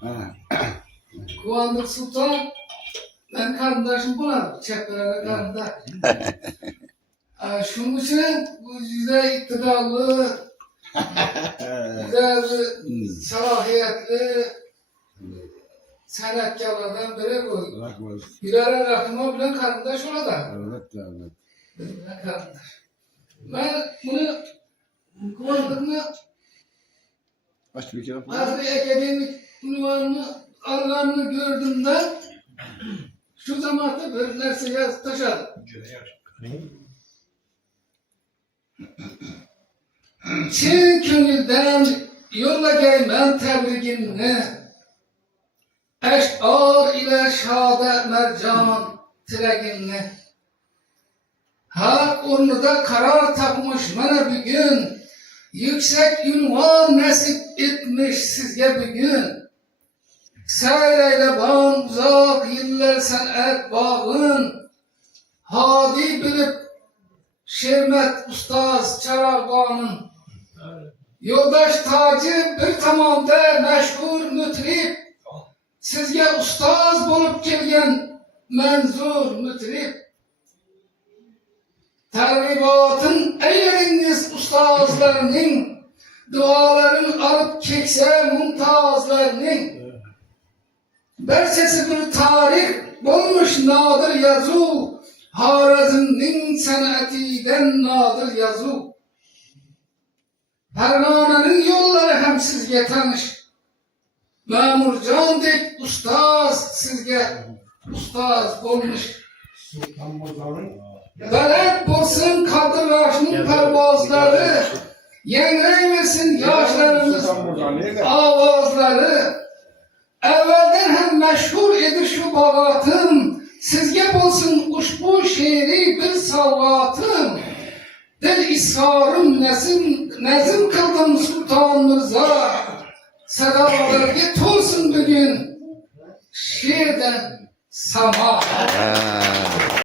Ha. Kuvandık Sultan, ben kardeşim buladım, çeprede kardeş. Şunun için bu yüzde iktidarlı, yüzde salahiyetli sanatkarlardan biri bu. Bakmaz. Birer Rahim'a bilen kardeş orada. Evet, evet. Bilen kardeş. Ben bunu kuvandıkını Başka bir kere Hazır akademik ünvanını alganını gördüğümde şu zamanda bir narsa yazıp taşadım. Çin könülden yollagayman tebrigimni, eş'ar ile şada mercan tiragimni. Hak ornida karar tapmış mana bugün, yüksek ünvan nasip etmiş sizge bugün. Sayreyle uzak yıllar sanat bağın, hadi bilip Şermet Ustaz Çarağban'ın. Yoldaş Tacı bir tamamda meşhur mütrip, sizge ustaz bulup kelgen menzur mütrip. Terbibatın eyleringiz ustazlarının, duaların alıp kekse mumtazlarının. Berçesi bir tarih bulmuş nadir yazı, Harazm'nin sanatiden nadir yazı. Pervana'nın yolları hem sizge tanış. Memurcan dek ustaz sizge ustaz bulmuş. Belet bulsun kadırlaşının pervazları, yengreymesin yaşlarımız avazları. Evvelden hem meşhur idi şu bagatım, sizge bulsun uçbu şiiri bir salvatım. Dil israrım nezim kıldım Sultan Mirza, sedalarga tolsun bugün şiirden sama.